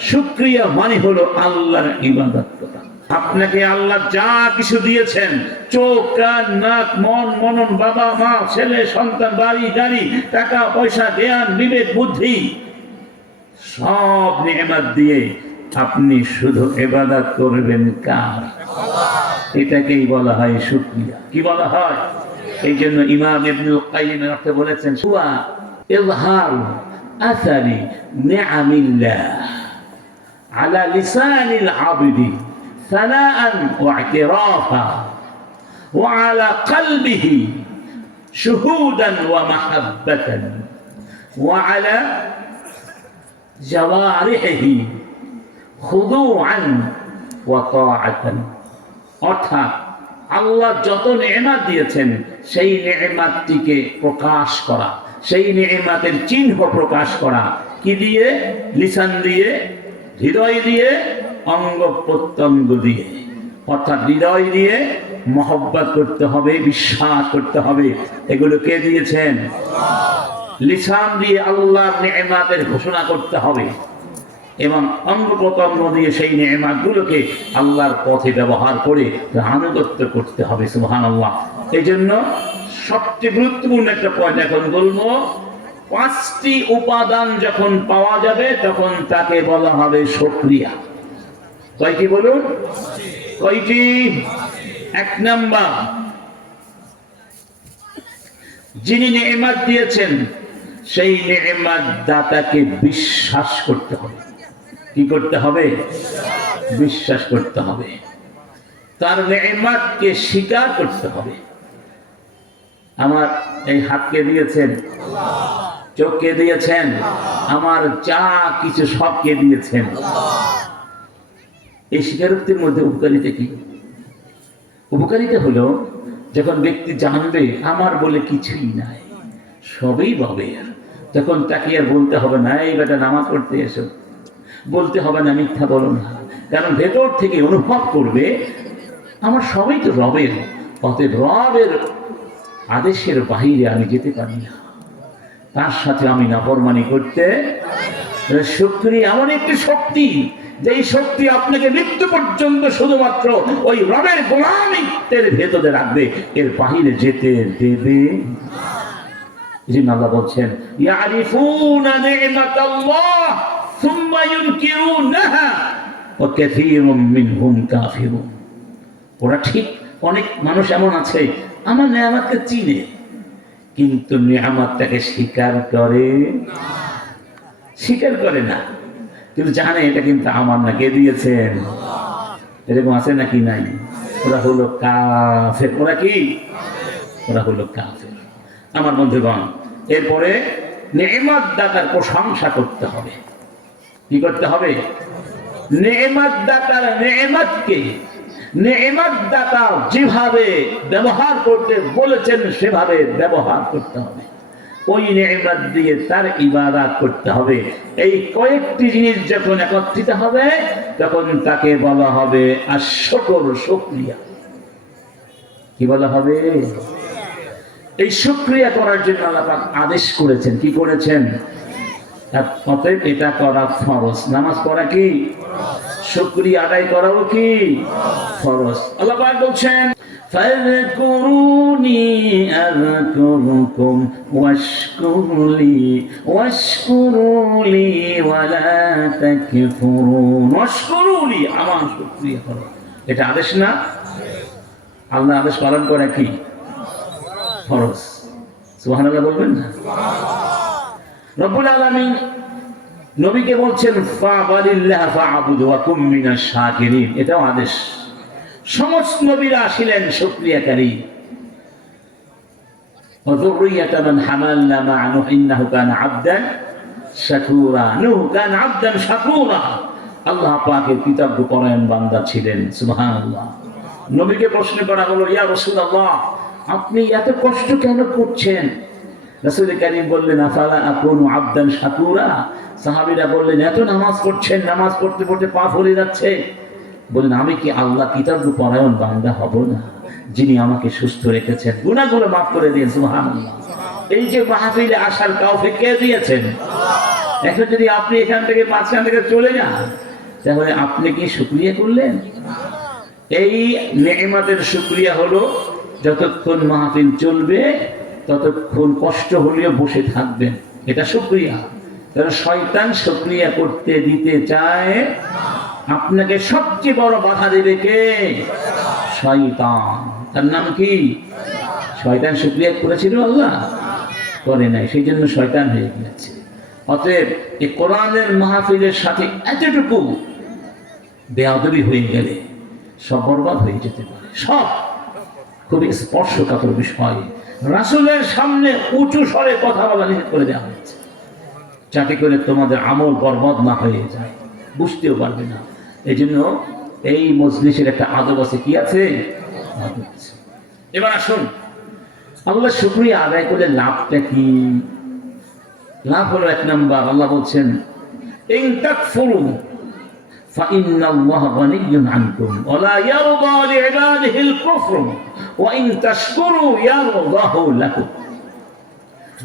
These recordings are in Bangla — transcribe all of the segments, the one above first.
শুক্রিয়া মানে হলো আল্লাহর ইবাদত আপনাকে আল্লাহ যা কিছু দিয়েছেন, চোখ, কান, নাক, মন, মনন, বাবা, মা, ছেলে, সন্তান, বাড়ি, গাড়ি, টাকা, পয়সা, জ্ঞান, বিবেক, বুদ্ধি, সব নেমাত দিয়ে আপনি শুধু এবাদত করবেন কার? এটাকেই বলা হয় শুক্রিয়া। কি বলা হয়? এই জন্য ইমাম ইবনুল এর অর্থে বলেছেন সুয়া ইজহার আসারি নিআমিল্লাহ على লিসানিল আবিদি ثناء واعترافا وعلى قلبه شهودا কলবিহি وعلى جوارحه خضوعا وطاعة আলা অর্থাৎ আল্লাহ যত নেমাত দিয়েছেন, সেই নেমাতটিকে প্রকাশ করা, সেই নেমাতের চিহ্ন প্রকাশ করা, কি দিয়ে? লিসান দিয়ে হৃদয় দিয়ে অঙ্গ প্রত্যঙ্গ দিয়ে। অর্থাৎ হৃদয় দিয়ে মহব্বত করতে হবে, বিশ্বাস করতে হবে। এগুলো কে দিয়েছেন? লিসান দিয়ে আল্লাহর নেমাতের ঘোষণা করতে হবে। এবং অঙ্গ প্রত্যঙ্গ দিয়ে সেই নেমাতগুলোকে আল্লাহর পথে ব্যবহার করে আনুগত্য করতে হবে সুহান আল্লাহ এই জন্য সবচেয়ে গুরুত্বপূর্ণ একটা পয়েন্ট এখন বলব পাঁচটি উপাদান যখন পাওয়া যাবে, তখন তাকে বলা হবে সক্রিয়া। কয়টি বলুন? কয়টি? এক নাম্বার। যিনি নেমাত দিয়েছেন, সেই নেমাত দাতাকে বিশ্বাস করতে হবে। কি করতে হবে? বিশ্বাস করতে হবে। তার নেমাতকে স্বীকার করতে হবে। আমার এই হাতকে দিয়েছেন। চোখকে দিয়েছেন? আমার যা কিছু সবকে দিয়েছেন। এই স্বীকারোক্তির মধ্যে উপকারিতা কি? উপকারিতা হলো, যখন ব্যক্তি জানবে, আমার বলে কিছুই নাই, সবই পাবে তখন তাকে আর বলতে হবে না, এই বেটা নামাজ পড়তে এসো। বলতে হবে না, মিথ্যা বলো না। কারণ ভেতর থেকে অনুভব করবে, আমার সবই তো রবের। অতএব রবের আদেশের বাহিরে আমি যেতে পারি না। তার সাথে আমি নাফরমানি করতে শক্তি এমন একটি শক্তি, যেই শক্তি আপনাকে মৃত্যু পর্যন্ত শুধুমাত্র ওই রবের গোলামিত্বের ভেতরে রাখবে। এর বাহিরে যেতে দেবে জি আল্লাহ বলছেন, ইয়ারিফুনা নি'মাতাল্লাহ সুম্মা ইউনকিরুনাহা ওয়া কাসীরুম মিনহুম কাফিরুন। ওরা ঠিক অনেক মানুষ এমন আছে, আমার নেয়ামতকে চিনে। কিন্তু নেয়ামতটাকে স্বীকার করে। স্বীকার করে না। কিন্তু জানে এটা কিন্তু আমার না, কে দিয়েছেন? এরকম আছে নাকি নাই? ওরা হলো কাফের। ওরা কি? ওরা হলো কাফের। আমার বন্ধুগণ, এরপরে নেমাত দাতার প্রশংসা করতে হবে। কি করতে হবে? নেমাত দাতার নেমাতকে নেমাত যেভাবে ব্যবহার করতে বলেছেন, সেভাবে ব্যবহার করতে হবে। ওই নেমাত দিয়ে তার ইবাদত করতে হবে। এই কয়েকটি জিনিস যখন একত্রিত হবে, তখন তাকে বলা হবে আর শকর শুক্রিয়া। কি বলা হবে? এই শুক্রিয়া করার জন্য আল্লাহ পাক আদেশ করেছেন। কি করেছেন? অতএব এটা করা ফরজ। নামাজ পড়া কি? শুক্রিয়া আদায় করাও কি ফরজ আল্লাহ পাক বলছেন فاذكروني أذكركم واشكروا لي واشكروا لي ولا تكفرون واشكروا لي আমার শুকরিয়া করো এটা আদেশ না আল্লাহ আদেশ পালন করে কি ফরজ সুবহানাল্লাহ বলবেন না রব্বুল আলামিন নবীকে বলছেন এটাও আদেশ সমস্ত নবীরা আসিলেন সুক্রিয়াকারী। ছিলেন নবীকে প্রশ্ন করা হলো, ইয়া আপনি এত কষ্ট কেন করছেন? রাসূল কারীম বললেন, আফালা আকুনু আবদান শাকুরা? সাহাবীরা বললেন, এত নামাজ পড়ছেন, নামাজ পড়তে পড়তে পা ফুলে যাচ্ছে। বললেন, আমি কি আল্লাহ কৃতজ্ঞ পরায়ণ বান্দা হব না, যিনি আমাকে সুস্থ রেখেছেন? গুনাহগুলো মাফ করে দিয়েছেন সুবহানাল্লাহ। এই যে মাহফিলে আসার কাউকে কে দিয়েছেন? এখন যদি আপনি এখান থেকে মাঝখান থেকে চলে যান, তাহলে আপনি কি শুক্রিয়া করলেন? এই নেমাতের শুক্রিয়া হলো, যতক্ষণ মাহফিল চলবে ততক্ষণ কষ্ট হলেও বসে থাকবেন। এটা শুক্রিয়া কারণ শয়তান সক্রিয়া করতে দিতে চায় আপনাকে সবচেয়ে বড় বাধা দেবে কে? শয়তান। তার নাম কি? শয়তান শুক্রিয়া করেছিল আল্লাহ? করে নাই। সেই জন্য শয়তান হয়ে গিয়েছে। অতএব এই কোরআনের মাহফিলের সাথে এতটুকু বেয়াদবি হয়ে গেলে সব বরবাদ হয়ে যেতে পারে। সব। খুবই স্পর্শকাতর বিষয়। রাসুলের সামনে উঁচু স্বরে কথা বলা নিষেধ করে দেওয়া হয়েছে। যাতে করে তোমাদের আমল বরবাদ না হয়ে যায়। বুঝতেও পারবে না। এই জন্য এই মজলিসের একটা আদব আছে। কি আছে? এবার আসুন। আল্লাহ শুক্রিয়া আদায় করে লাভটা কি? লাভ হলো এক নাম্বার। আল্লাহ বলছেন, ইন তাকফুরু فإن الله غني عنكم ولا يرضى لعباده الكفر وإن تشكروا يرضاه لكم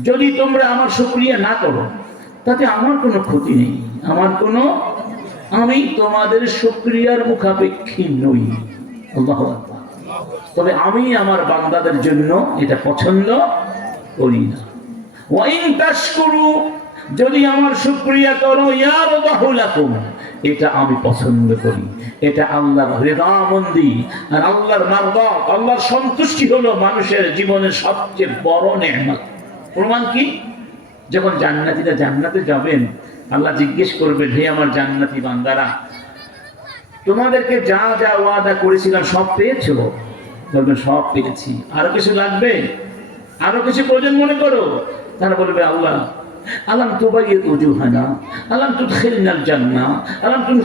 যদি তোমরা আমার শুকরিয়া না করো তাতে আমার কোনো ক্ষতি নেই আমার কোনো আমি তোমাদের শুক্রিয়ার মুখাপেক্ষী নই আল্লাহু আকবার। তবে আমি আমার বান্দাদের জন্য এটা পছন্দ করি না ওয়াইন তাশকুরু যদি আমার শুকরিয়া করো ইয়ার বাহুলাকুম এটা আমি পছন্দ করি। এটা আল্লাহর হৃদয়মন্দি আর আল্লাহর মারদা আল্লাহর সন্তুষ্টি হলো মানুষের জীবনের সবচেয়ে বড় নেহমত প্রমাণ কি? যখন জান্নাতীরা জান্নাতে যাবেন, আল্লাহ জিজ্ঞেস করবেন, হে আমার জান্নাতি বান্দারা, তোমাদেরকে যা যা ওয়াদা করেছিলাম সব পেয়েছ? বলবেন, সব পেয়েছি। আরও কিছু লাগবে? আরও কিছু প্রয়োজন মনে করো? তারা বলবে, আল্লাহ আলাম তুবাইয়ের উজুহানা আলাম তু খেলনার জান্না আলাম তুমি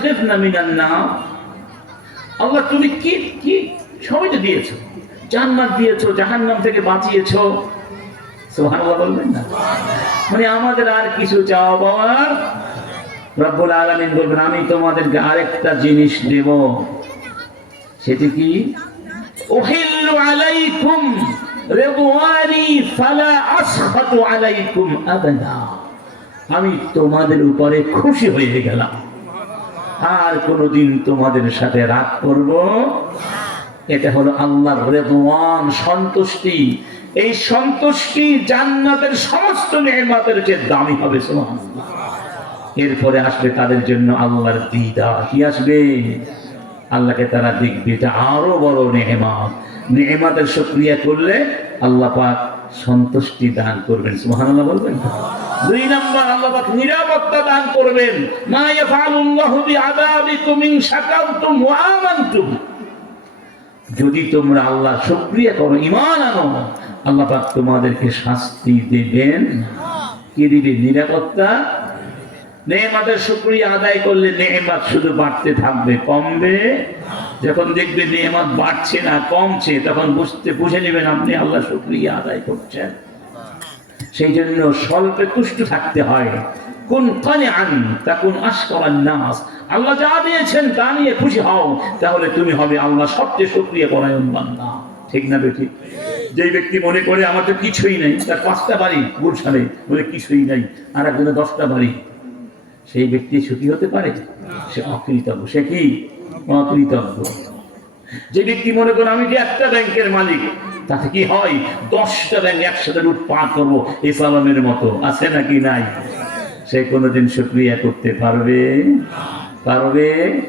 আল্লাহ, তুমি কি কি সবই তো দিয়েছ? জান্নাত দিয়েছ, জাহান্নাম থেকে বলবেন না? মানে আমাদের আর কিছু চাওয়া রব্বুল আলামিন বলবেন, আমি তোমাদেরকে আরেকটা জিনিস দেব। সেটি কি? উহিল্লু আলাইকুম আমি তোমাদের উপরে খুশি হয়ে গেলাম। আর কোনোদিন তোমাদের সাথে রাগ করব? এটা হলো আল্লাহর রেদওয়ান সন্তুষ্টি। এই সন্তুষ্টি জান্নাতের সমস্ত নেহমাতের যে দামি হবে এরপরে আসবে তাদের জন্য আল্লাহর দিদা কি আসবে? আল্লাহকে তারা দেখবে, এটা আরও বড় নেহমাত নেহমাতের সক্রিয়া করলে আল্লাহ পাক সন্তুষ্টি দান করবেন। সুবহানাল্লাহ বলবেন? যদি তোমরা আল্লাহ সক্রিয়া করো ইমান আনো, আল্লাহ পাক তোমাদেরকে শাস্তি দেবেন। কে দিবে? নিরাপত্তা? নেহমাতের শুক্রিয়া আদায় করলে নেহমাত শুধু বাড়তে থাকবে, কমবে যখন দেখবে নেহমাত বাড়ছে না, কমছে, তখন বুঝতে, বুঝে নেবেন আপনি আল্লাহ শুক্রিয়া আদায় করছেন। সেই জন্য স্বল্পে তুষ্ট থাকতে হয়। কোন কানে আন তা কোন আশকরান নাস। আল্লাহ যা দিয়েছেন তা নিয়ে খুশি হও, তাহলে তুমি হবে আল্লাহ সবচেয়ে শুক্রিয়া পরায়ণ বান্দা ঠিক না বেঠিক? যেই ব্যক্তি মনে করে আমার তো কিছুই নেই, তার পাঁচটা বাড়ি গুলশানে, বলে কিছুই নাই আর একজনের দশটা বাড়ি। সেই ব্যক্তি সুখী হতে পারে? সে অকৃতজ্ঞ। সে কি? অকৃতজ্ঞ। যে ব্যক্তি মনে করেন আমি যে একটা ব্যাংকের মালিক, তাতে কি হয়? দশটা ব্যাংক একসাথে লুটপাট করব ইসলামের মতো। আছে নাকি নাই? সে কোনোদিন সুক্রিয়া করতে পারবে? পারবে?